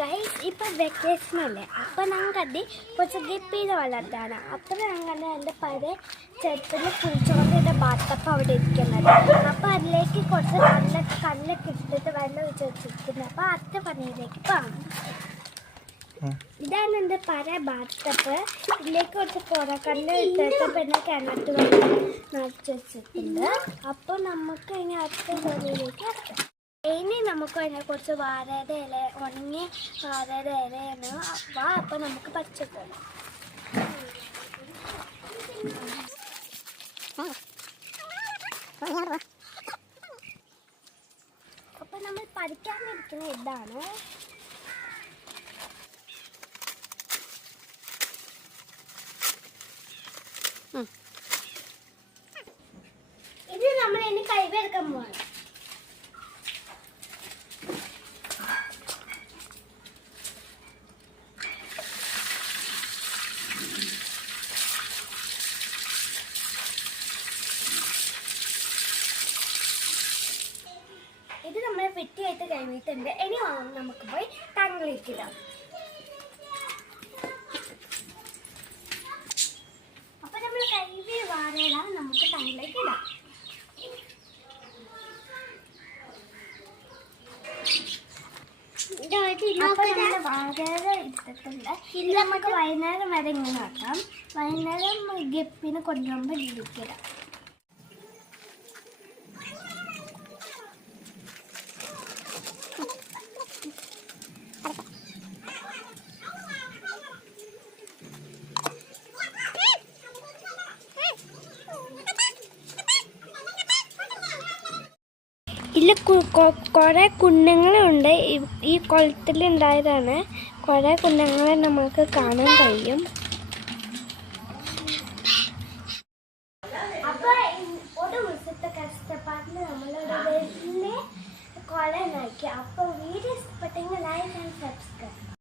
Guys ഇപ്പം വെക്കേഷനല്ലേ അപ്പം ഞാൻ കണ്ടി കുറച്ച് ഗപ്പിയിൽ വളർത്താണ് അപ്പം ഞാൻ കണ്ട എൻ്റെ പഴയ ചെറുപ്പിൽ പുളിച്ചോറിൻ്റെ ബാത്തപ്പം അവിടെ ഇരിക്കുന്നത് അപ്പം അതിലേക്ക് കുറച്ച് കല്ലൊക്കെ ഇട്ടിട്ട് വെള്ളം ഒഴിച്ച് വെച്ചിരിക്കുന്നത് അപ്പം അടുത്ത പണിയിലേക്ക് പോകാം. ഇതാണ് എൻ്റെ പഴയ ബാത്തപ്പ്. ഇതിലേക്ക് കുറച്ച് പുറക്കല്ല് ഇട്ടിട്ട് പിന്നെ കിണറ്റ് വെള്ളം നിറച്ച് വെച്ചിട്ടുണ്ട്. അപ്പോൾ നമുക്ക് ഇനി അടുത്ത പണിയിലേക്ക് എത്താം. ഇനി നമുക്ക് അതിനെ കുറച്ച് വാഴയുടെ ഇല ഉണങ്ങി വാഴയുടെ ഇലയാണ് അപ്പോൾ നമുക്ക് പച്ചക്കറി അപ്പോൾ നമ്മൾ പഠിക്കാനിരിക്കുന്ന ഇതാണ്. ഇത് നമ്മൾ ഇനി കൈവെടുക്കാൻ പോകണം. ഇത് നമ്മൾ വെട്ടിയായിട്ട് കഴിഞ്ഞിട്ടുണ്ട്. ഇനി നമുക്ക് പോയി ടാങ്കിലേക്കിടാം. അപ്പൊ നമ്മൾ കൈവി വാഴയിടാം, നമുക്ക് ടാങ്കിലേക്ക് ഇടാം. വാഴ ഇട്ടിട്ടുണ്ട്. ഇത് നമുക്ക് വൈകുന്നേരം വരെ ഇങ്ങനെ ആക്കാം. വൈകുന്നേരം ഗപ്പിനെ കൊണ്ടുപോകുമ്പോൾ ഇതിലേക്കിടാം. ഇതിൽ കുറേ കുഞ്ഞുങ്ങളുണ്ട്. ഈ കുളത്തിലുണ്ടായതാണ്. കുറേ കുഞ്ഞുങ്ങളെ നമുക്ക് കാണാൻ കഴിയും. അപ്പോൾ ഒരു ദിവസത്തെ കഷ്ടപ്പാടിന് നമ്മളൊരു വലിയ കുളം നോക്കി. അപ്പോൾ വീഡിയോ ഇഷ്ടപ്പെട്ടെങ്കിൽ ലൈക്ക് ആൻഡ് സബ്സ്ക്രൈബ്.